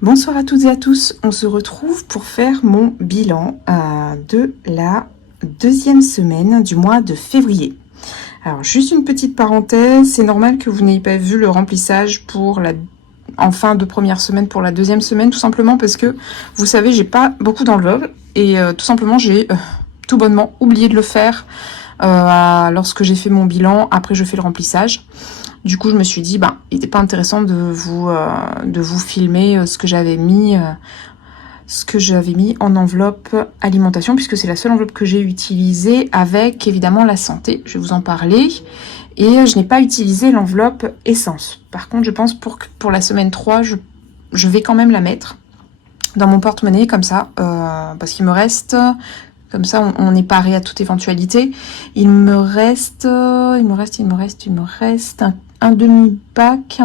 Bonsoir à toutes et à tous, on se retrouve pour faire mon bilan de la deuxième semaine du mois de février. Alors juste une petite parenthèse, c'est normal que vous n'ayez pas vu le remplissage pour en fin de première semaine pour la deuxième semaine, tout simplement parce que vous savez j'ai pas beaucoup d'enveloppes et tout simplement j'ai tout bonnement oublié de le faire lorsque j'ai fait mon bilan, après je fais le remplissage. Du coup, je me suis dit, il n'était pas intéressant de vous filmer ce que j'avais mis en enveloppe alimentation, puisque c'est la seule enveloppe que j'ai utilisée avec, évidemment, la santé. Je vais vous en parler. Et je n'ai pas utilisé l'enveloppe essence. Par contre, je pense pour la semaine 3, je vais quand même la mettre dans mon porte-monnaie, comme ça, parce qu'il me reste... Comme ça, on est paré à toute éventualité. Il me reste un demi-bac,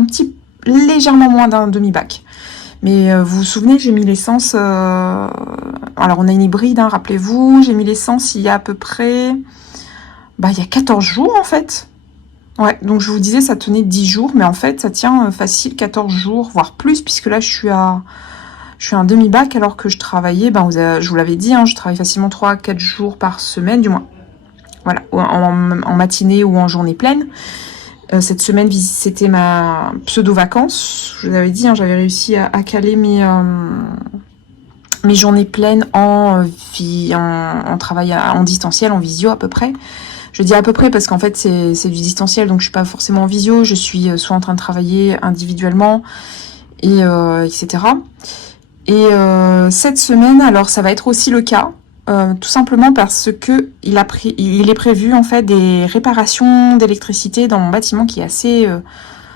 légèrement moins d'un demi-bac. Mais vous vous souvenez, j'ai mis l'essence... alors, on a une hybride, hein, rappelez-vous. J'ai mis l'essence il y a à peu près... il y a 14 jours, en fait. Ouais, donc je vous disais, ça tenait 10 jours. Mais en fait, ça tient facile 14 jours, voire plus, puisque là, je suis à un demi-bac alors que je travaillais, je vous l'avais dit, hein, je travaille facilement 3 à 4 jours par semaine, du moins. Voilà, en matinée ou en journée pleine. Cette semaine, c'était ma pseudo-vacances. Je vous avais dit, hein, j'avais réussi à caler mes journées pleines en travail en distanciel, en visio à peu près. Je dis à peu près parce qu'en fait, c'est du distanciel, donc je suis pas forcément en visio. Je suis soit en train de travailler individuellement, etc. Et cette semaine, alors ça va être aussi le cas, tout simplement parce que il est prévu en fait des réparations d'électricité dans mon bâtiment qui est assez...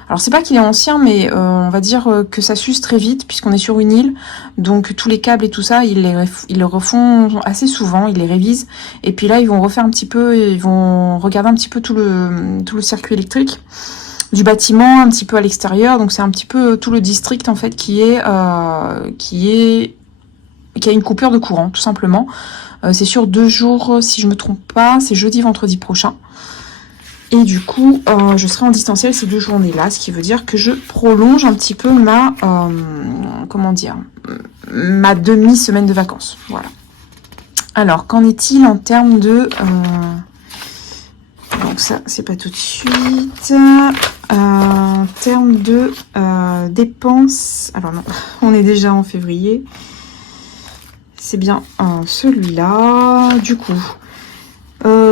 alors c'est pas qu'il est ancien, mais on va dire que ça s'use très vite puisqu'on est sur une île, donc tous les câbles et tout ça, ils le refont assez souvent, ils les révisent, et puis là ils vont refaire un petit peu, ils vont regarder un petit peu tout le circuit électrique du bâtiment, un petit peu à l'extérieur, donc c'est un petit peu tout le district en fait qui a une coupure de courant, tout simplement. C'est sur 2 jours, si je me trompe pas, c'est jeudi, vendredi prochain. Et du coup, je serai en distanciel ces 2 journées-là, ce qui veut dire que je prolonge un petit peu ma demi-semaine de vacances. Voilà. Alors, qu'en est-il en termes de... donc ça, c'est pas tout de suite. En termes de dépenses... Alors non, on est déjà en février. C'est bien celui-là. Du coup,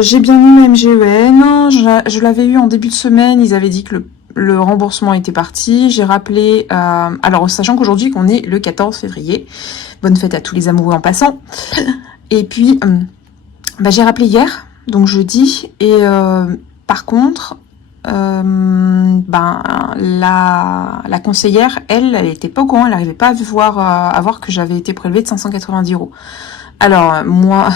j'ai bien eu ma MGEN. Je l'avais eu en début de semaine. Ils avaient dit que le remboursement était parti. J'ai rappelé... alors, sachant qu'aujourd'hui, qu'on est le 14 février. Bonne fête à tous les amoureux en passant. Et puis, j'ai rappelé hier, donc jeudi. Et par contre... la conseillère, elle était pas au courant, elle n'arrivait pas à voir que j'avais été prélevée de 590 €. Alors, moi,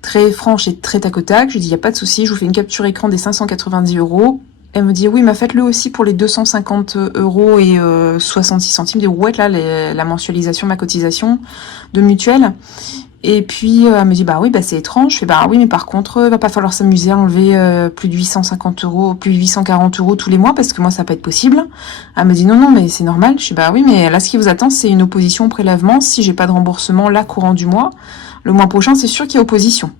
très franche et très tac au tac, je lui dis, il n'y a pas de souci, je vous fais une capture écran des 590 €. Elle me dit, oui, mais faites-le aussi pour les 250 € et 66 centimes des rouettes, là, la mensualisation, ma cotisation de mutuelle. Et puis, elle me dit, oui, c'est étrange. Je fais, oui, mais par contre, va pas falloir s'amuser à enlever plus de 850 €, plus de 840 € tous les mois, parce que moi, ça va pas être possible. Elle me dit, non, mais c'est normal. Je fais, oui, mais là, ce qui vous attend, c'est une opposition au prélèvement. Si j'ai pas de remboursement, là, courant du mois, le mois prochain, c'est sûr qu'il y a opposition.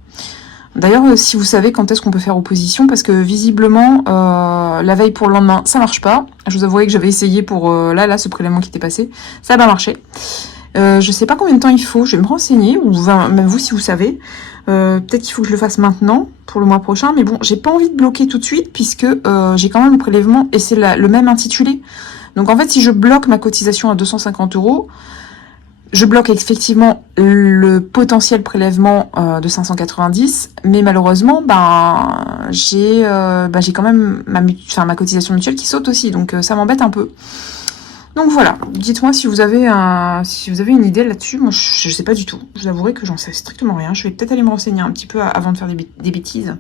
D'ailleurs, si vous savez quand est-ce qu'on peut faire opposition, parce que visiblement, la veille pour le lendemain, ça marche pas. Je vous avouerai que j'avais essayé pour, ce prélèvement qui était passé. Ça a pas marché. Je sais pas combien de temps il faut, je vais me renseigner, ou même vous si vous savez. Peut-être qu'il faut que je le fasse maintenant, pour le mois prochain, mais bon, j'ai pas envie de bloquer tout de suite, puisque j'ai quand même le prélèvement, et c'est le même intitulé. Donc en fait, si je bloque ma cotisation à 250 €, je bloque effectivement le potentiel prélèvement de 590, mais malheureusement, j'ai quand même ma cotisation mutuelle qui saute aussi, donc ça m'embête un peu. Donc voilà, dites-moi si vous avez une idée là-dessus. Moi, je sais pas du tout. Je vous avouerai que j'en sais strictement rien. Je vais peut-être aller me renseigner un petit peu avant de faire des bêtises.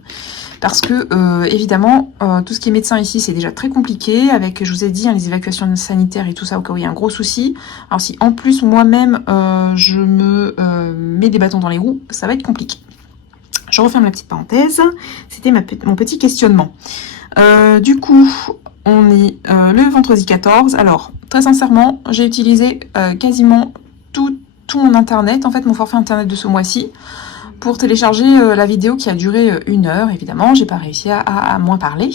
Parce que, évidemment, tout ce qui est médecin ici, c'est déjà très compliqué. Avec, je vous ai dit, les évacuations sanitaires et tout ça, au cas où il y a un gros souci. Alors si, en plus, moi-même, je me mets des bâtons dans les roues, ça va être compliqué. Je referme la petite parenthèse. C'était mon petit questionnement. Du coup, on est le vendredi 14. Alors, Très sincèrement, j'ai utilisé quasiment tout mon internet, en fait mon forfait internet de ce mois-ci, pour télécharger la vidéo qui a duré 1 heure. Évidemment, j'ai pas réussi à moins parler.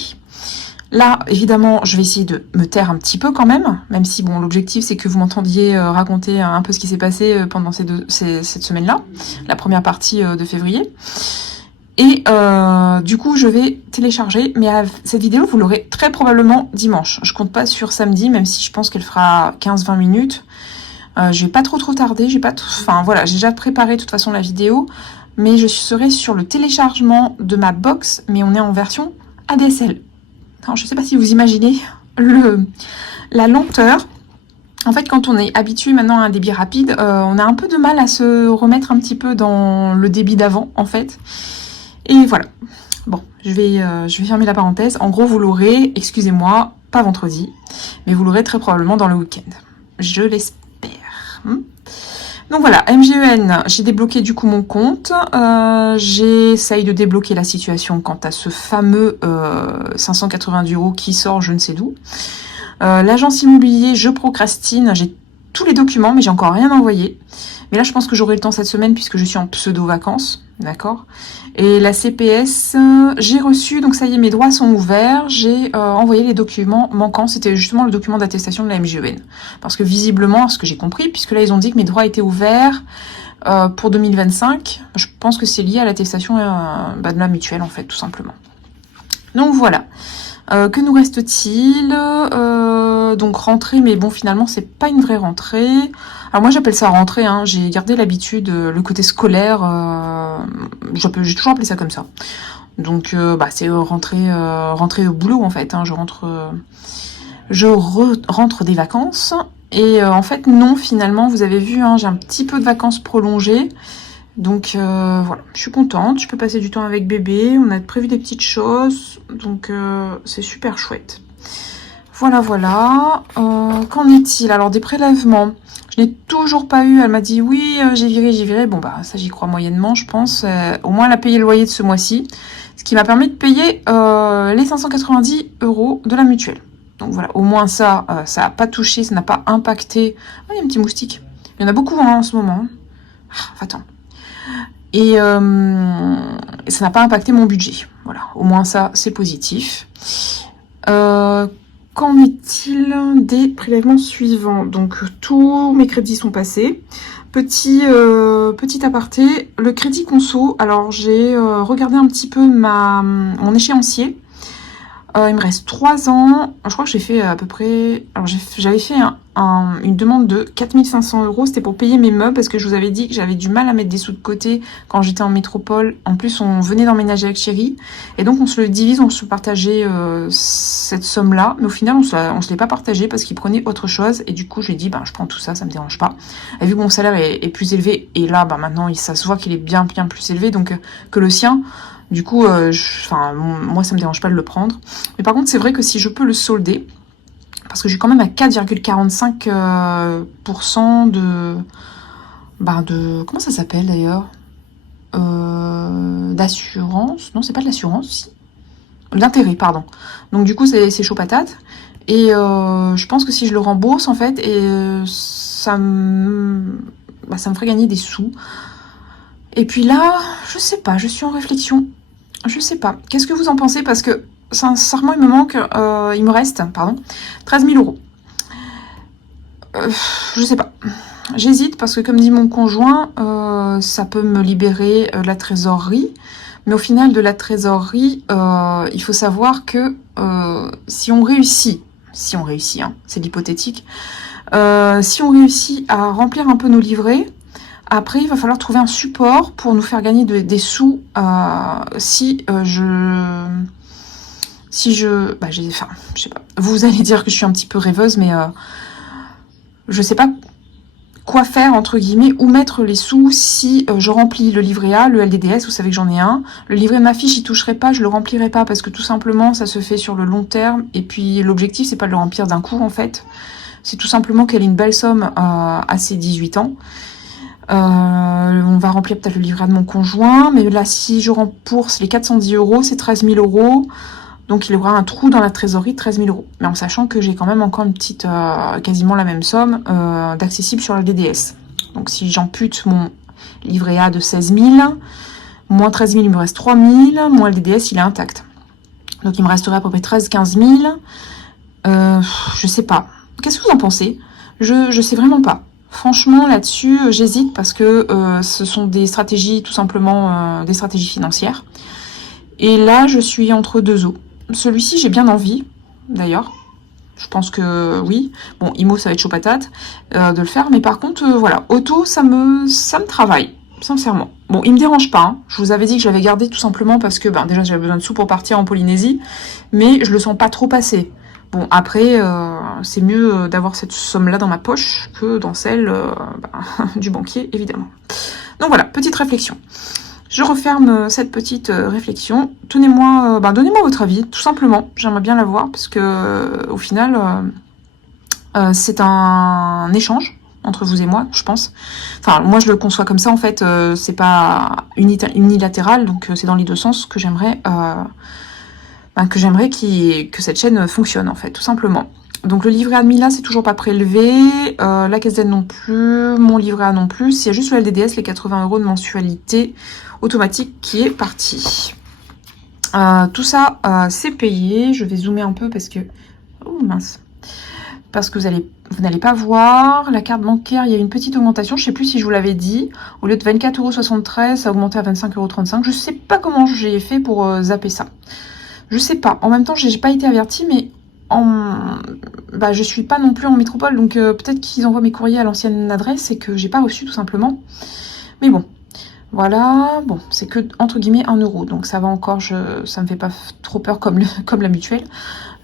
Là, évidemment, je vais essayer de me taire un petit peu quand même si, bon, l'objectif, c'est que vous m'entendiez raconter un peu ce qui s'est passé pendant cette semaine-là, la première partie de février. Et du coup, je vais télécharger, mais cette vidéo, vous l'aurez très probablement dimanche. Je compte pas sur samedi, même si je pense qu'elle fera 15-20 minutes. Je vais pas trop tarder, enfin voilà, j'ai déjà préparé de toute façon la vidéo, mais je serai sur le téléchargement de ma box, mais on est en version ADSL. Alors, je sais pas si vous imaginez la lenteur. En fait, quand on est habitué maintenant à un débit rapide, on a un peu de mal à se remettre un petit peu dans le débit d'avant, en fait. Et voilà. Bon, je vais fermer la parenthèse. En gros, vous l'aurez, excusez-moi, pas vendredi, mais vous l'aurez très probablement dans le week-end. Je l'espère. Donc voilà, MGEN, j'ai débloqué du coup mon compte. J'essaye de débloquer la situation quant à ce fameux 590 € qui sort je ne sais d'où. L'agence immobilier, je procrastine. J'ai tous les documents, mais j'ai encore rien envoyé. Mais là, je pense que j'aurai le temps cette semaine puisque je suis en pseudo-vacances. D'accord. Et la CPS, j'ai reçu, donc ça y est, mes droits sont ouverts. J'ai envoyé les documents manquants. C'était justement le document d'attestation de la MGEN. Parce que visiblement, ce que j'ai compris, puisque là, ils ont dit que mes droits étaient ouverts pour 2025. Je pense que c'est lié à l'attestation de la mutuelle, en fait, tout simplement. Donc voilà. Que nous reste-t-il? Donc rentrée, mais bon, finalement, c'est pas une vraie rentrée. Alors moi, j'appelle ça rentrée, hein. J'ai gardé l'habitude, le côté scolaire, j'ai toujours appelé ça comme ça. Donc, c'est rentrée au boulot, en fait, hein. Je rentre des vacances. Et en fait, non, finalement, vous avez vu, hein, j'ai un petit peu de vacances prolongées. Donc voilà, je suis contente, je peux passer du temps avec bébé, on a prévu des petites choses, donc c'est super chouette. Voilà, qu'en est-il? Alors des prélèvements, je n'ai toujours pas eu, elle m'a dit oui, j'ai viré, bon bah ça j'y crois moyennement je pense, au moins elle a payé le loyer de ce mois-ci, ce qui m'a permis de payer les 590 € de la mutuelle. Donc voilà, au moins ça, ça n'a pas touché, ça n'a pas impacté. Ah, il y a un petit moustique, il y en a beaucoup hein, en ce moment. Ah, attends. Et ça n'a pas impacté mon budget. Voilà, au moins ça, c'est positif. Qu'en est-il des prélèvements suivants? Donc, tous mes crédits sont passés. Petit aparté, le crédit conso. Alors, j'ai regardé un petit peu mon échéancier. Il me reste 3 ans. Je crois que j'ai fait à peu près... Alors, j'avais fait une demande de 4500 €. C'était pour payer mes meubles parce que je vous avais dit que j'avais du mal à mettre des sous de côté quand j'étais en métropole. En plus, on venait d'emménager avec chéri. Et donc, on se le divise, on se partageait cette somme-là. Mais au final, on se l'est pas partagé parce qu'il prenait autre chose. Et du coup, je lui ai dit, je prends tout ça, ça me dérange pas. Et vu que mon salaire est plus élevé, et là, maintenant, ça se voit qu'il est bien plus élevé que le sien. Du coup, moi, ça me dérange pas de le prendre. Mais par contre, c'est vrai que si je peux le solder, parce que j'ai quand même à 4,45% de... Comment ça s'appelle d'ailleurs d'assurance. Non, c'est pas de l'assurance, si. L'intérêt, pardon. Donc du coup, c'est chaud patate. Et je pense que si je le rembourse, en fait, ça me ferait gagner des sous. Et puis là, je sais pas, je suis en réflexion. Je sais pas. Qu'est-ce que vous en pensez? Parce que, sincèrement, il me reste 13 000 €. Je sais pas. J'hésite parce que, comme dit mon conjoint, ça peut me libérer de la trésorerie. Mais au final, de la trésorerie, il faut savoir que si on réussit, hein, c'est l'hypothétique, si on réussit à remplir un peu nos livrets, après, il va falloir trouver un support pour nous faire gagner des sous je sais pas. Vous allez dire que je suis un petit peu rêveuse, mais je sais pas quoi faire, entre guillemets, où mettre les sous si je remplis le livret A, le LDDS, vous savez que j'en ai un. Le livret de ma fille, j'y toucherai pas, je le remplirai pas parce que tout simplement, ça se fait sur le long terme. Et puis, l'objectif, c'est pas de le remplir d'un coup, en fait. C'est tout simplement qu'elle ait une belle somme à ses 18 ans. On va remplir peut-être le livret de mon conjoint, mais là si je rembourse les 410 €, c'est 13 000 €. Donc il aura un trou dans la trésorerie de 13 000 euros. Mais en sachant que j'ai quand même encore une petite, quasiment la même somme d'accessible sur la DDS. Donc si j'ampute mon livret A de 16 000, moins 13 000, il me reste 3 000, moins le DDS, il est intact. Donc il me resterait à peu près 13-15 000. Je sais pas. Qu'est-ce que vous en pensez? Je sais vraiment pas. Franchement, là-dessus, j'hésite parce que ce sont des stratégies, tout simplement, des stratégies financières. Et là, je suis entre deux eaux. Celui-ci, j'ai bien envie, d'ailleurs. Je pense que oui. Bon, IMO, ça va être chaud patate de le faire. Mais par contre, voilà, auto, ça me travaille, sincèrement. Bon, il me dérange pas. Hein. Je vous avais dit que je l'avais gardé tout simplement parce que, déjà, j'avais besoin de sous pour partir en Polynésie. Mais je le sens pas trop passer. Bon, après, c'est mieux d'avoir cette somme-là dans ma poche que dans celle du banquier, évidemment. Donc voilà, petite réflexion. Je referme cette petite réflexion. Donnez-moi votre avis, tout simplement. J'aimerais bien l'avoir parce que, au final, c'est un échange entre vous et moi, je pense. Enfin, moi, je le conçois comme ça, en fait. C'est pas unilatéral, donc c'est dans les deux sens que j'aimerais... que cette chaîne fonctionne, en fait, tout simplement. Donc le livret A de Mila, c'est toujours pas prélevé, la caisse d'aide non plus, mon livret A non plus, il y a juste le LDDS, les 80 € de mensualité automatique qui est parti. Tout ça, c'est payé, je vais zoomer un peu parce que... Oh mince. Parce que vous n'allez pas voir, la carte bancaire, il y a une petite augmentation, je sais plus si je vous l'avais dit, au lieu de 24,73 €, ça a augmenté à 25,35 €, je sais pas comment j'ai fait pour zapper ça. Je sais pas. En même temps, j'ai pas été avertie, mais je suis pas non plus en métropole, donc peut-être qu'ils envoient mes courriers à l'ancienne adresse et que j'ai pas reçu tout simplement. Mais bon, voilà. Bon, c'est que entre guillemets 1 €, donc ça va encore. Ça me fait pas trop peur comme la mutuelle.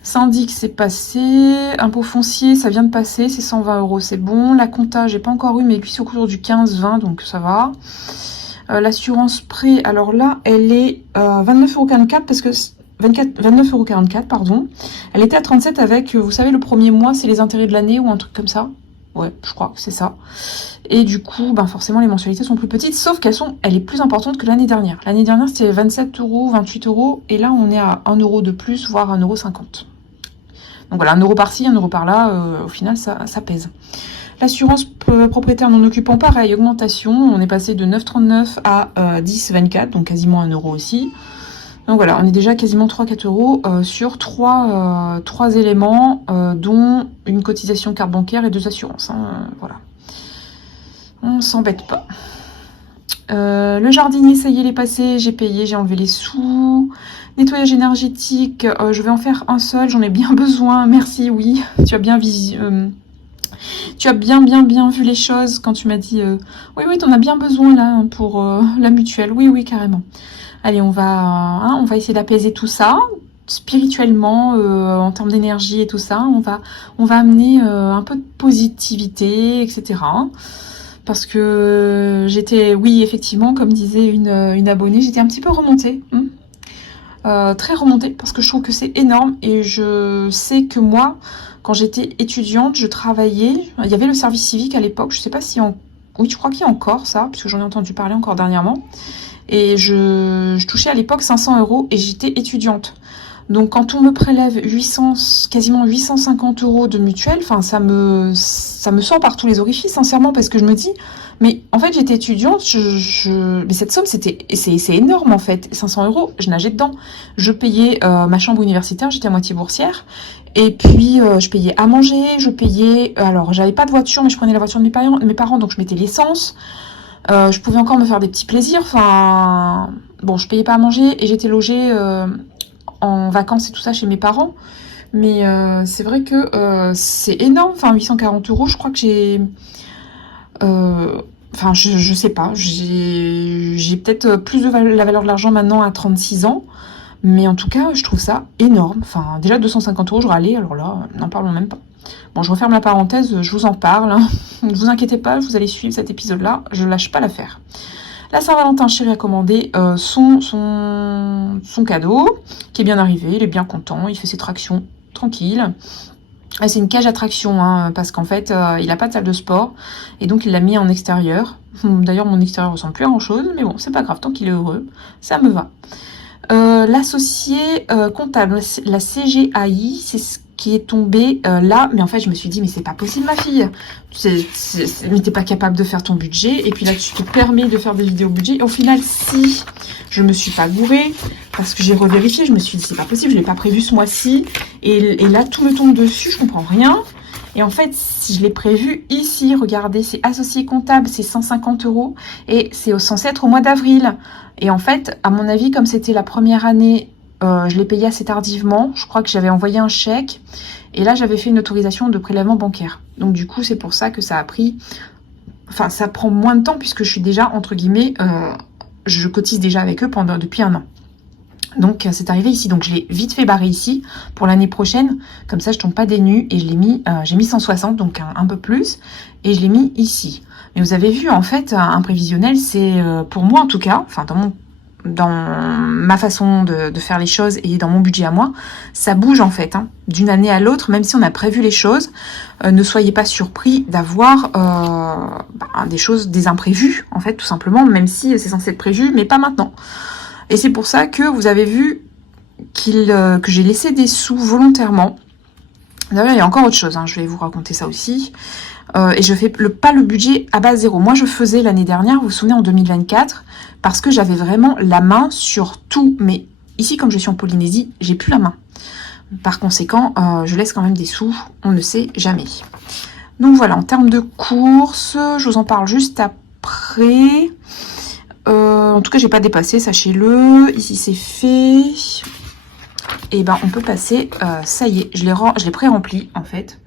Syndic, c'est passé. Impôt foncier, ça vient de passer. C'est 120 €, c'est bon. La compta, j'ai pas encore eu, mais puis c'est au cours du 15-20, donc ça va. L'assurance prêt, alors là, elle est 29,44 € parce que 29,44 €, pardon. Elle était à 37 avec, vous savez, le premier mois, c'est les intérêts de l'année ou un truc comme ça. Ouais, je crois que c'est ça. Et du coup, forcément, les mensualités sont plus petites, sauf elle est plus importante que l'année dernière. L'année dernière, c'était 27 €, 28 €, et là, on est à 1 € de plus, voire 1,50 €. Donc voilà, 1 € par-ci, 1 € par-là, au final, ça pèse. L'assurance propriétaire non occupant, pareil, augmentation. On est passé de 9,39 à 10,24, donc quasiment 1 € aussi. Donc voilà, on est déjà quasiment 3-4 € sur trois éléments, dont une cotisation carte bancaire et 2 assurances. Voilà. On s'embête pas. Le jardinier, ça y est, il est passé, j'ai payé, j'ai enlevé les sous. Nettoyage énergétique, je vais en faire un seul, j'en ai bien besoin, merci, oui. Tu as bien vu les choses quand tu m'as dit oui, t'en as bien besoin là pour la mutuelle, oui, carrément. Allez, on va essayer d'apaiser tout ça spirituellement, en termes d'énergie et tout ça. On va amener un peu de positivité, etc. Parce que j'étais, oui, effectivement, comme disait une abonnée, j'étais un petit peu remontée. Très remontée, parce que je trouve que c'est énorme. Et je sais que moi, quand j'étais étudiante, je travaillais. Il y avait le service civique à l'époque. Je sais pas si oui, je crois qu'il y a encore ça, puisque j'en ai entendu parler encore dernièrement. Et je touchais à l'époque 500 € et j'étais étudiante. Donc quand on me prélève quasiment 850 € de mutuelle, ça me sort par tous les orifices, sincèrement, parce que je me dis, mais en fait j'étais étudiante, mais cette somme c'est énorme en fait, 500 €, je nageais dedans. Je payais ma chambre universitaire, j'étais à moitié boursière, et puis je payais à manger, alors j'avais pas de voiture, mais je prenais la voiture de mes parents, donc je mettais l'essence. Je pouvais encore me faire des petits plaisirs, bon, je payais pas à manger et j'étais logée en vacances et tout ça chez mes parents, mais c'est vrai que c'est énorme, 840 €, je crois que j'ai... je sais pas, j'ai peut-être plus de la valeur de l'argent maintenant à 36 ans, mais en tout cas, je trouve ça énorme. Déjà 250 €, je râlais, alors là, n'en parlons même pas. Bon, je referme la parenthèse, je vous en parle. Ne vous inquiétez pas, vous allez suivre cet épisode-là, je lâche pas l'affaire. La Saint-Valentin, Chéri a commandé son cadeau, qui est bien arrivé, il est bien content, il fait ses tractions tranquilles. C'est une cage à traction, parce qu'en fait, il n'a pas de salle de sport, et donc il l'a mis en extérieur. D'ailleurs, mon extérieur ressemble plus à grand-chose, mais bon, c'est pas grave, tant qu'il est heureux, ça me va. L'associé comptable, la CGAI, c'est ce qui est tombé là. Mais en fait, je me suis dit, mais c'est pas possible, ma fille. Mais t'es pas capable de faire ton budget. Et puis là, tu te permets de faire des vidéos budget. Et au final, si, je me suis pas gourée. Parce que j'ai revérifié. Je me suis dit, c'est pas possible, je l'ai pas prévu ce mois-ci. Et là, tout me tombe dessus, je comprends rien. Et en fait, si je l'ai prévu ici, regardez, c'est associé comptable, c'est 150 €. Et c'est censé être au mois d'avril. Et en fait, à mon avis, comme c'était la première année, je l'ai payé assez tardivement. Je crois que j'avais envoyé un chèque. Et là, j'avais fait une autorisation de prélèvement bancaire. Donc du coup, c'est pour ça que ça a pris... Enfin, ça prend moins de temps puisque je suis déjà, entre guillemets, je cotise déjà avec eux depuis 1 an. Donc c'est arrivé ici, donc je l'ai vite fait barrer ici pour l'année prochaine, comme ça je tombe pas des nues, et je l'ai mis, j'ai mis 160, donc un peu plus, et je l'ai mis ici. Mais vous avez vu, en fait, un prévisionnel, c'est pour moi en tout cas, enfin dans ma façon de faire les choses et dans mon budget à moi, ça bouge en fait, hein, d'une année à l'autre, même si on a prévu les choses. Ne soyez pas surpris d'avoir des choses, des imprévus, en fait, tout simplement, même si c'est censé être prévu, mais pas maintenant. Et c'est pour ça que vous avez vu que j'ai laissé des sous volontairement. D'ailleurs, il y a encore autre chose, hein, je vais vous raconter ça aussi. Et je fais pas le budget à base zéro. Moi, je faisais l'année dernière, vous vous souvenez, en 2024, parce que j'avais vraiment la main sur tout. Mais ici, comme je suis en Polynésie, j'ai plus la main. Par conséquent, je laisse quand même des sous, on ne sait jamais. Donc voilà, en termes de courses, je vous en parle juste après. En tout cas, j'ai pas dépassé, sachez-le. Ici, c'est fait. Et ben, on peut passer. Ça y est, je l'ai pré-rempli, en fait.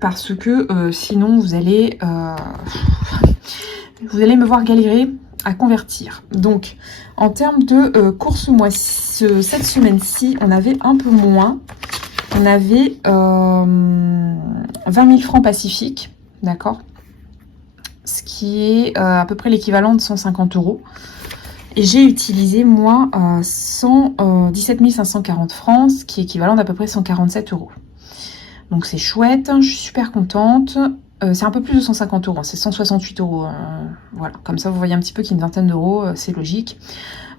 Parce que sinon, vous allez me voir galérer à convertir. Donc, en termes de courses, moi, cette semaine-ci, on avait un peu moins. On avait 20 000 francs Pacifique, d'accord, ce qui est à peu près l'équivalent de 150 €. Et j'ai utilisé, moi, 17 540 francs, ce qui est équivalent d'à peu près 147 €. Donc c'est chouette, je suis super contente. C'est un peu plus de 150 €, c'est 168 €. Voilà, comme ça vous voyez un petit peu qu'il y a une vingtaine d'euros, c'est logique.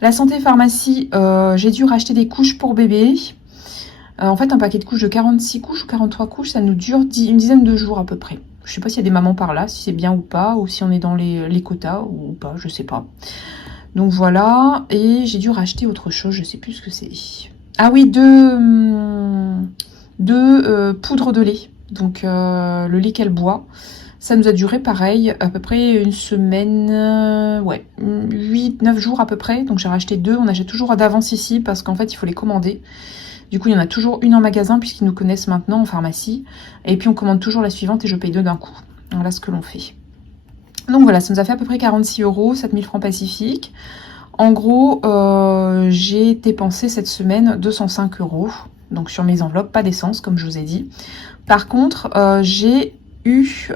La santé pharmacie, j'ai dû racheter des couches pour bébé. En fait, un paquet de couches de 46 couches ou 43 couches, ça nous dure une dizaine de jours à peu près. Je sais pas s'il y a des mamans par là, si c'est bien ou pas, ou si on est dans les quotas ou pas, je sais pas. Donc voilà, et j'ai dû racheter autre chose, je sais plus ce que c'est. Ah oui, deux poudres de lait, donc le lait qu'elle boit. Ça nous a duré pareil, à peu près une semaine, ouais, 8-9 jours à peu près. Donc j'ai racheté 2, on achète toujours d'avance ici parce qu'en fait il faut les commander. Du coup il y en a toujours une en magasin puisqu'ils nous connaissent maintenant en pharmacie. Et puis on commande toujours la suivante et je paye 2 d'un coup. Voilà ce que l'on fait. Donc voilà, ça nous a fait à peu près 46 €, 7 000 francs Pacifique. En gros, j'ai dépensé cette semaine 205 €. Donc sur mes enveloppes, pas d'essence comme je vous ai dit. Par contre, j'ai eu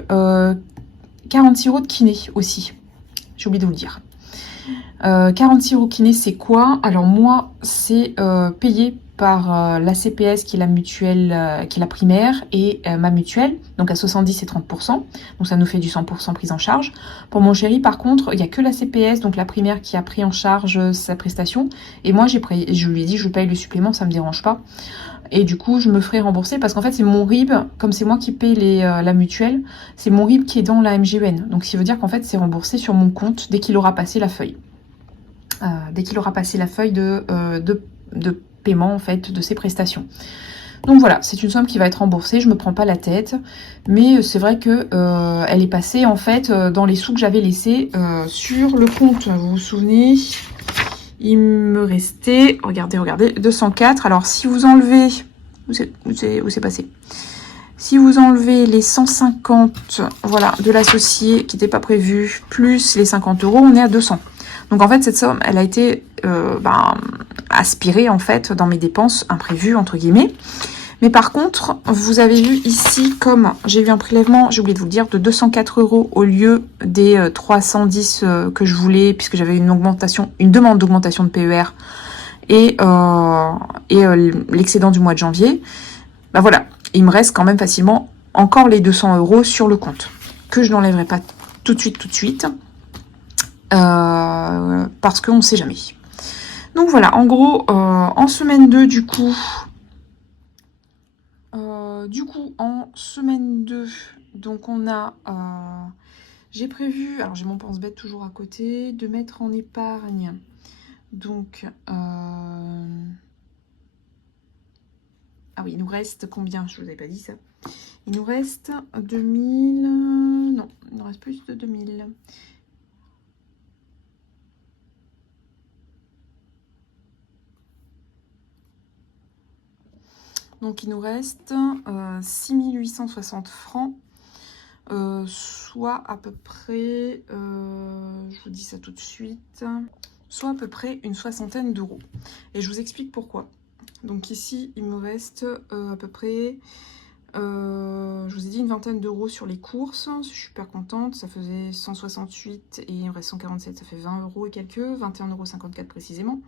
46 € de kiné aussi. J'ai oublié de vous le dire. 46 € kiné, c'est quoi? Alors moi, c'est payé par la CPS qui est la mutuelle, qui est la primaire, et ma mutuelle, donc à 70 et 30%, donc ça nous fait du 100% prise en charge. Pour mon chéri, par contre, il n'y a que la CPS, donc la primaire, qui a pris en charge sa prestation, et moi je lui ai dit je paye le supplément, ça me dérange pas, et du coup je me ferai rembourser, parce qu'en fait c'est mon RIB, comme c'est moi qui paye la mutuelle, c'est mon RIB qui est dans la MGEN, donc ce qui veut dire qu'en fait c'est remboursé sur mon compte dès qu'il aura passé la feuille. De paiement en fait de ses prestations. Donc voilà, c'est une somme qui va être remboursée, je me prends pas la tête, mais c'est vrai que elle est passée en fait dans les sous que j'avais laissés sur le compte. Vous vous souvenez, il me restait, regardez, 204. Alors si vous enlevez, où c'est passé? Si vous enlevez les 150, voilà, de l'associé qui n'était pas prévu, plus les 50 €, on est à 200. Donc en fait, cette somme, elle a été aspirée en fait dans mes dépenses imprévues, entre guillemets. Mais par contre, vous avez vu ici, comme j'ai eu un prélèvement, j'ai oublié de vous le dire, de 204 € au lieu des 310 que je voulais, puisque j'avais une demande d'augmentation de PER et l'excédent du mois de janvier. Bah voilà, il me reste quand même facilement encore les 200 € sur le compte, que je n'enlèverai pas tout de suite. Parce qu'on ne sait jamais. Donc voilà, en gros, en semaine 2, en semaine 2, donc on a... j'ai prévu, alors j'ai mon pense-bête toujours à côté, de mettre en épargne. Donc, ah oui, il nous reste combien? Je vous avais pas dit ça. Il nous reste 2000... Non, il nous reste plus de 2000. Donc, il nous reste 6860 francs. Soit à peu près, je vous dis ça tout de suite, soit à peu près une soixantaine d'euros. Et je vous explique pourquoi. Donc ici, il me reste à peu près, je vous ai dit une vingtaine d'euros sur les courses. Je suis super contente, ça faisait 168 et il me reste 147, ça fait 20 euros et quelques, 21,54 € précisément.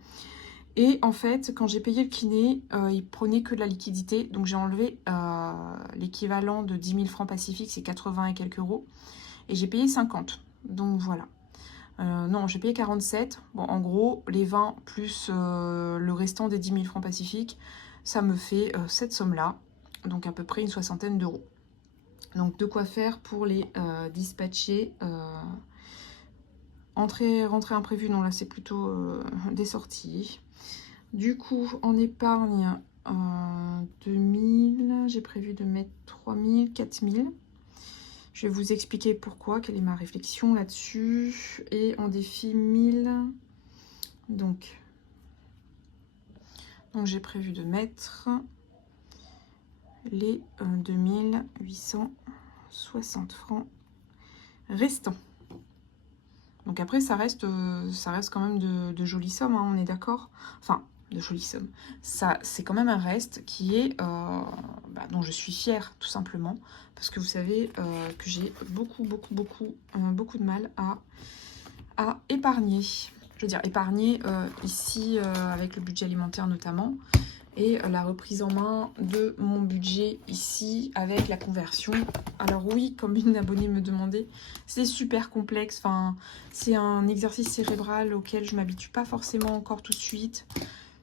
Et en fait, quand j'ai payé le kiné, il prenait que de la liquidité. Donc j'ai enlevé l'équivalent de 10 000 francs Pacifique, c'est 80 et quelques euros. Et j'ai payé 50. Donc voilà. Non, j'ai payé 47. Bon, en gros, les 20 plus le restant des 10 000 francs Pacifique, ça me fait cette somme-là. Donc à peu près une soixantaine d'euros. Donc de quoi faire pour les dispatcher. Rentrée imprévue, non là c'est plutôt des sorties. Du coup, en épargne, 2000, j'ai prévu de mettre 3000, 4000. Je vais vous expliquer pourquoi, quelle est ma réflexion là-dessus. Et en défi 1000, donc j'ai prévu de mettre les 2860 francs restants. Donc après, ça reste quand même de jolies sommes, hein, on est d'accord. Enfin, de jolies sommes. Ça, c'est quand même un reste qui est dont je suis fière, tout simplement. Parce que vous savez que j'ai beaucoup de mal à épargner. Je veux dire, épargner ici, avec le budget alimentaire notamment. Et la reprise en main de mon budget ici avec la conversion. Alors oui, comme une abonnée me demandait, c'est super complexe. Enfin, c'est un exercice cérébral auquel je m'habitue pas forcément encore tout de suite.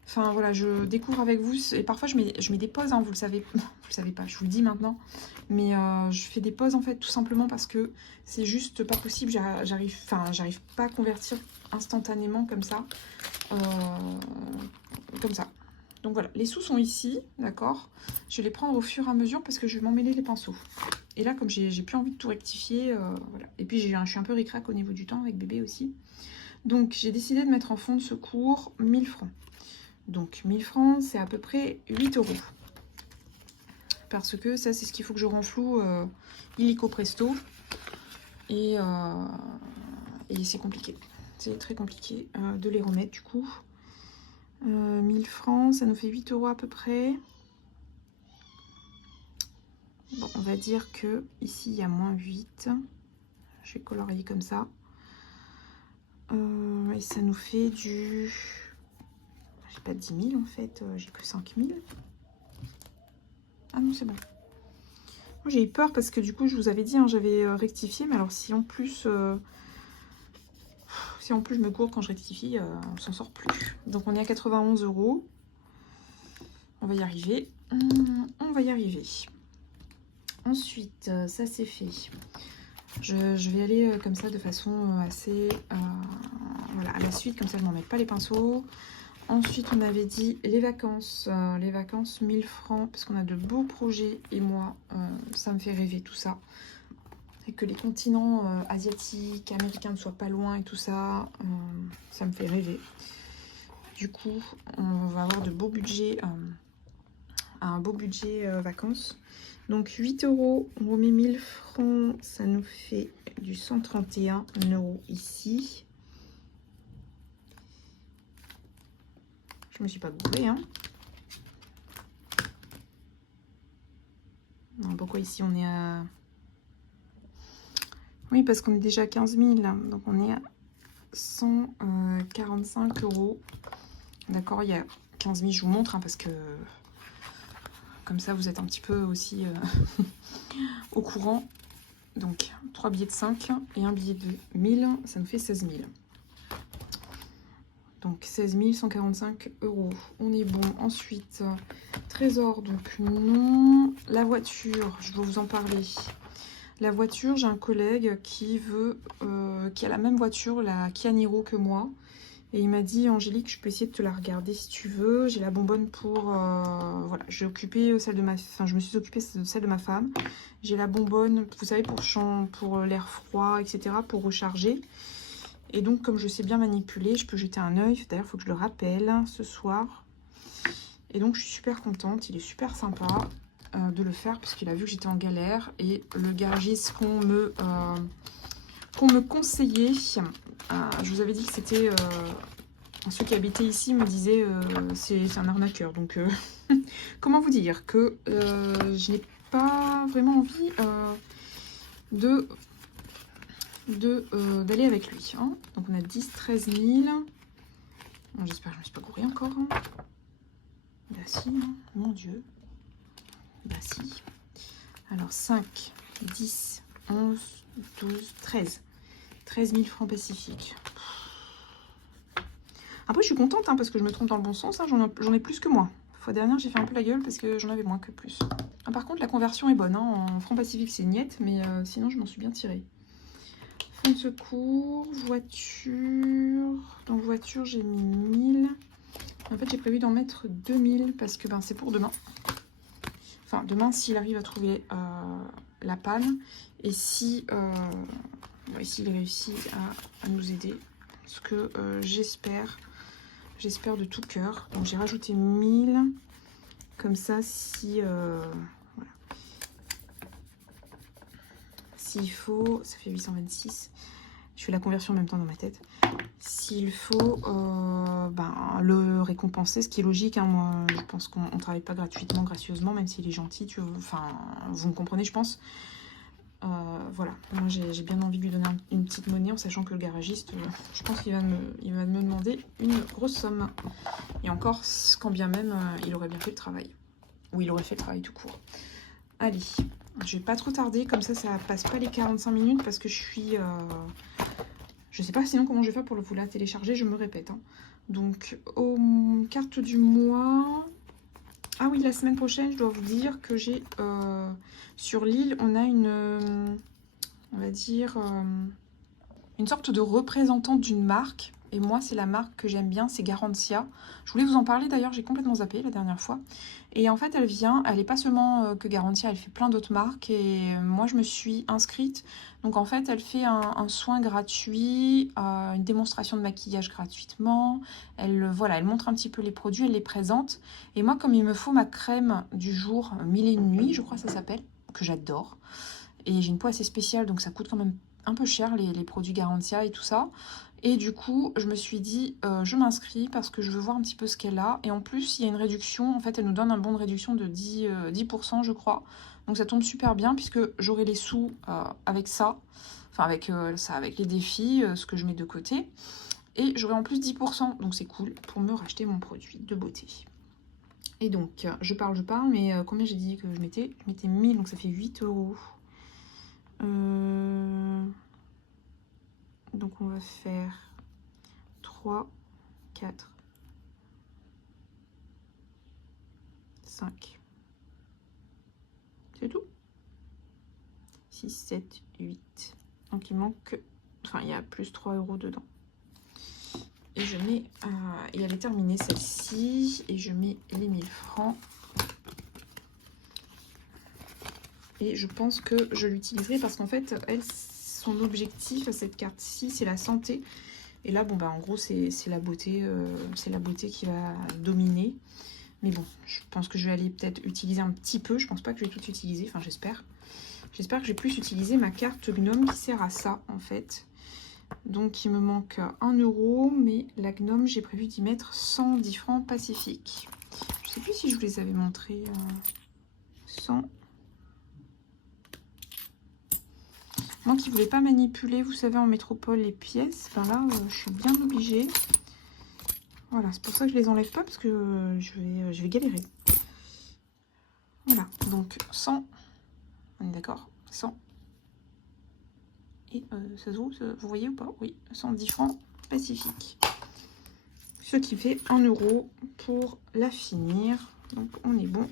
Enfin voilà, je découvre avec vous et parfois je mets des pauses, hein, vous le savez pas, je vous le dis maintenant. Mais je fais des pauses en fait tout simplement parce que c'est juste pas possible. J'arrive pas à convertir instantanément comme ça. Comme ça. Donc voilà, les sous sont ici, d'accord. Je vais les prendre au fur et à mesure parce que je vais m'emmêler les pinceaux. Et là, comme j'ai plus envie de tout rectifier, voilà. Et puis je suis un peu ric-rac au niveau du temps avec bébé aussi. Donc j'ai décidé de mettre en fond de secours 1000 francs. Donc 1000 francs, c'est à peu près 8 euros. Parce que ça, c'est ce qu'il faut que je renfloue illico presto. Et c'est compliqué. C'est très compliqué de les remettre du coup. 1000 francs, ça nous fait 8 euros à peu près. Bon, on va dire que ici il y a moins 8. Je vais colorier comme ça. Et ça nous fait du... J'ai pas 10 000 en fait, j'ai que 5 000. Ah non, c'est bon. J'ai eu peur parce que du coup, je vous avais dit, hein, j'avais rectifié. Mais alors si en plus... Si en plus je me cours quand je rectifie, on s'en sort plus. Donc on est à 91 euros. On va y arriver. On va y arriver. Ensuite, ça c'est fait. Je vais aller comme ça de façon assez... voilà, à la suite, comme ça je ne m'en mets pas les pinceaux. Ensuite, on avait dit les vacances 1000 francs, parce qu'on a de beaux projets. Et moi, ça me fait rêver tout ça. Et que les continents asiatiques, américains ne soient pas loin et tout ça, ça me fait rêver. Du coup, on va avoir de beaux budgets, un beau budget vacances. Donc 8 euros, on remet 1000 francs, ça nous fait du 131 euros ici. Je me suis pas gourée, hein. Non, pourquoi ici on est à... Oui, parce qu'on est déjà à 15 000, donc on est à 145 euros. D'accord, il y a 15 000, je vous montre, hein, parce que comme ça vous êtes un petit peu aussi au courant. Donc 3 billets de 5 et un billet de 1000, ça nous fait 16 000. Donc 16 145 €. On est bon. Ensuite, trésor, donc non. La voiture, je vais vous en parler. La voiture, j'ai un collègue qui veut, qui a la même voiture, la Kia Niro que moi. Et il m'a dit, Angélique, je peux essayer de te la regarder si tu veux. J'ai la bonbonne pour... voilà, j'ai occupé celle de ma... Enfin, je me suis occupée de celle de ma femme. J'ai la bonbonne, vous savez, pour l'air froid, etc., pour recharger. Et donc, comme je sais bien manipuler, je peux jeter un œil. D'ailleurs, il faut que je le rappelle ce soir. Et donc, je suis super contente. Il est super sympa de le faire parce qu'il a vu que j'étais en galère. Et le garagiste qu'on me conseillait, je vous avais dit que c'était... ceux qui habitaient ici me disaient c'est un arnaqueur. Donc, comment vous dire que je n'ai pas vraiment envie d'aller avec lui. Hein. Donc on a 10, 13 000. Bon, j'espère que je ne me suis pas gourée encore. Hein. Bah si, hein. Mon Dieu. Bah si. Alors 5, 10, 11, 12, 13. 13 000 francs pacifiques. Après je suis contente hein, parce que je me trompe dans le bon sens. Hein. J'en ai plus que moi. La fois dernière j'ai fait un peu la gueule parce que j'en avais moins que plus. Ah, par contre la conversion est bonne. Hein. En francs pacifiques c'est niette, mais sinon je m'en suis bien tirée. Fonds de secours, voiture. Dans voiture, j'ai mis 1000. En fait, j'ai prévu d'en mettre 2000 parce que ben, c'est pour demain. Enfin, demain, s'il arrive à trouver la panne et si s'il réussit à nous aider. Ce que j'espère de tout cœur. Donc, j'ai rajouté 1000. Comme ça, si... voilà. S'il faut... Ça fait 826. Je fais la conversion en même temps dans ma tête. S'il faut ben, le récompenser, ce qui est logique. Hein, moi, je pense qu'on ne travaille pas gratuitement, gracieusement, même s'il est gentil. Enfin, vous me comprenez, je pense. Voilà. Moi, j'ai bien envie de lui donner une petite monnaie, en sachant que le garagiste, je pense qu'il va me demander une grosse somme. Et encore, quand bien même, il aurait bien fait le travail. Ou il aurait fait le travail tout court. Allez, je vais pas trop tarder, comme ça passe pas les 45 minutes, parce que je suis... je sais pas sinon comment je vais faire pour vous la télécharger, je me répète. Hein. Donc, aux cartes du mois... Ah oui, la semaine prochaine, je dois vous dire que j'ai... sur l'île, on a une... on va dire... une sorte de représentante d'une marque. Et moi, c'est la marque que j'aime bien, c'est Garantia. Je voulais vous en parler d'ailleurs, j'ai complètement zappé la dernière fois. Et en fait, elle n'est pas seulement que Garantia, elle fait plein d'autres marques. Et moi, je me suis inscrite. Donc en fait, elle fait un soin gratuit, une démonstration de maquillage gratuitement. Voilà, elle montre un petit peu les produits, elle les présente. Et moi, comme il me faut ma crème du jour, 1001 nuits, je crois que ça s'appelle, que j'adore. Et j'ai une peau assez spéciale, donc ça coûte quand même un peu cher les produits Garantia et tout ça. Et du coup, je me suis dit, je m'inscris parce que je veux voir un petit peu ce qu'elle a. Et en plus, il y a une réduction. En fait, elle nous donne un bon de réduction de 10%, je crois. Donc ça tombe super bien puisque j'aurai les sous avec ça. Enfin, avec ça, avec les défis, ce que je mets de côté. Et j'aurai en plus 10%. Donc c'est cool pour me racheter mon produit de beauté. Et donc, je parle, mais combien j'ai dit que je mettais? Je mettais 1000, donc ça fait 8 €. Donc on va faire 3, 4, 5. C'est tout. 6, 7, 8. Donc il manque... Enfin, il y a plus 3 € dedans. Et je mets... et elle est terminée celle-ci. Et je mets les 1000 francs. Et je pense que je l'utiliserai parce qu'en fait, elle, son objectif à cette carte-ci, c'est la santé. Et là, bon, bah, en gros, c'est la beauté qui va dominer. Mais bon, je pense que je vais aller peut-être utiliser un petit peu. Je pense pas que je vais tout utiliser, enfin, j'espère. J'espère que je vais plus utiliser ma carte Gnome qui sert à ça, en fait. Donc, il me manque 1 €, mais la Gnome, j'ai prévu d'y mettre 110 francs pacifiques. Je sais plus si je vous les avais montrés. 100... Moi qui ne voulais pas manipuler, vous savez, en métropole, les pièces, ben là, je suis bien obligée. Voilà, c'est pour ça que je les enlève pas, parce que je vais galérer. Voilà, donc 100, on est d'accord, 100. Et ça se voit, vous voyez ou pas? Oui, 110 francs pacifiques. Ce qui fait 1 € pour la finir. Donc on est bon.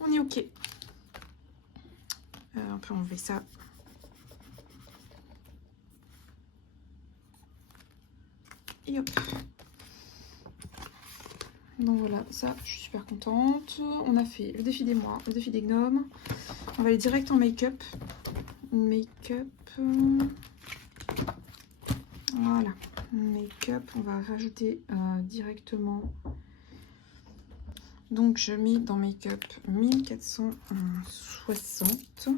On est ok. On peut enlever ça. Et hop. Donc voilà, ça, je suis super contente. On a fait le défi des mois, le défi des gnomes. On va aller direct en make-up. Make-up. Voilà. Make-up, on va rajouter directement. Donc je mets dans make-up 1460.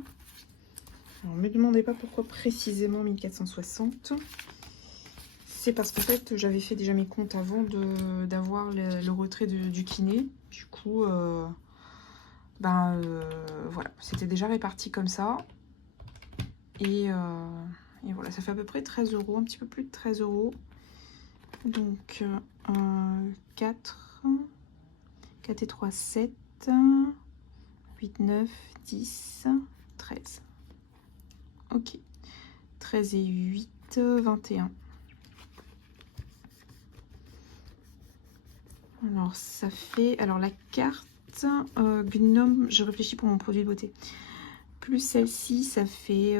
Alors, ne me demandez pas pourquoi précisément 1460. C'est parce qu'en fait j'avais fait déjà mes comptes avant d'avoir le retrait du kiné. Du coup, voilà, c'était déjà réparti comme ça. Et voilà, ça fait à peu près 13 €, un petit peu plus de 13 €. Donc 4 et 3, 7, 8, 9, 10, 13. Ok. 13 et 8, 21. Alors, ça fait... Alors, la carte Gnome, je réfléchis pour mon produit de beauté. Plus celle-ci, ça fait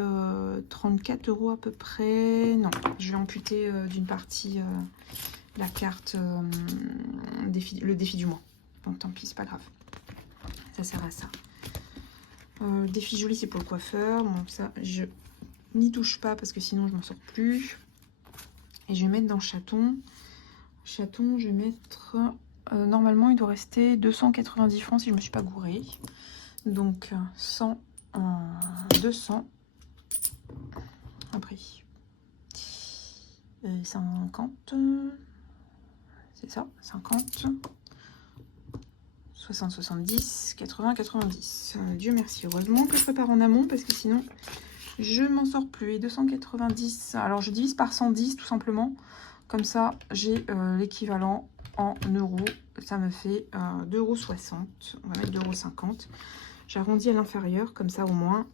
34 € à peu près. Non, je vais amputer d'une partie la carte le défi du mois. Donc, tant pis, c'est pas grave. Ça sert à ça. Le défi joli, c'est pour le coiffeur. Bon, ça, je n'y touche pas parce que sinon, je m'en sors plus. Et je vais mettre dans chaton. Chaton, je vais mettre... normalement, il doit rester 290 francs si je ne me suis pas gourée. Donc, 100, 200. Après, 50. C'est ça, 50. 60, 70, 80, 90. Dieu merci. Heureusement que je prépare en amont parce que sinon, je m'en sors plus. Et 290, alors je divise par 110 tout simplement. Comme ça, j'ai l'équivalent en euros. Ça me fait 2,60 €. On va mettre 2,50 €. J'arrondis à l'inférieur, comme ça au moins.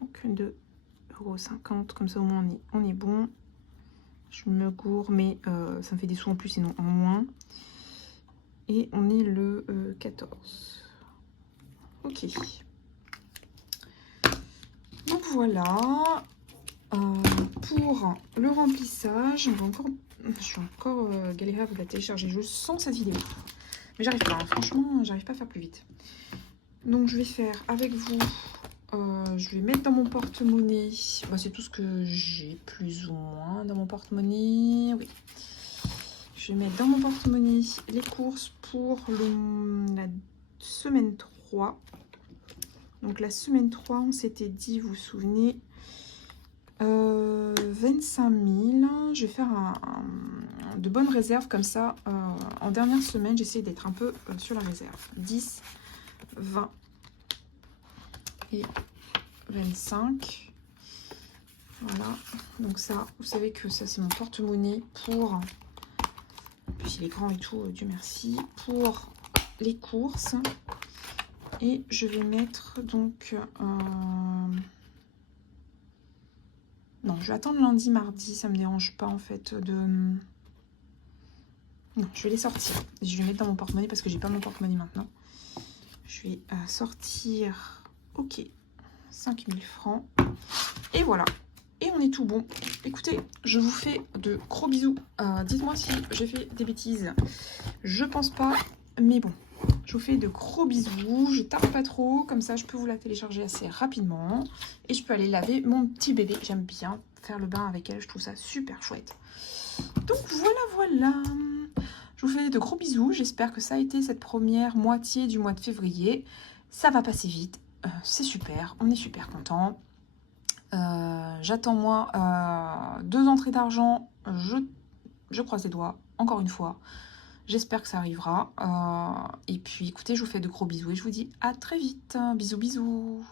Donc 2,50 €, comme ça au moins on est bon. Je me gourre, mais ça me fait des sous en plus et non en moins. Et on est le 14. Ok. Donc voilà. Pour le remplissage, je suis encore galérée à vous la télécharger. Je sens cette vidéo. Mais j'arrive pas, hein. Franchement, j'arrive pas à faire plus vite. Donc je vais faire avec vous, je vais mettre dans mon porte-monnaie, c'est tout ce que j'ai plus ou moins dans mon porte-monnaie, oui. Je vais mettre dans mon porte-monnaie les courses pour la semaine 3. Donc la semaine 3, on s'était dit, vous vous souvenez, 25 000. Je vais faire de bonnes réserves comme ça. En dernière semaine, j'essaie d'être un peu sur la réserve. 10, 20 et 25. Voilà. Donc ça, vous savez que ça, c'est mon porte-monnaie pour... En plus, il est grand et tout, Dieu merci. Pour les courses. Et je vais mettre donc... Non, je vais attendre lundi, mardi, ça me dérange pas en fait de... Non, je vais les sortir. Je vais les mettre dans mon porte-monnaie parce que j'ai pas mon porte-monnaie maintenant. Je vais sortir, ok, 5 000 francs. Et voilà. Et on est tout bon. Écoutez, je vous fais de gros bisous. Dites-moi si j'ai fait des bêtises. Je pense pas, mais bon. Je vous fais de gros bisous, je tarde pas trop, comme ça je peux vous la télécharger assez rapidement. Et je peux aller laver mon petit bébé. J'aime bien faire le bain avec elle, je trouve ça super chouette. Donc voilà. Je vous fais de gros bisous, j'espère que ça a été cette première moitié du mois de février. Ça va passer vite, c'est super, on est super content. J'attends moi 2 entrées d'argent, je croise les doigts, encore une fois. J'espère que ça arrivera. Et puis, écoutez, je vous fais de gros bisous et je vous dis à très vite. Bisous, bisous.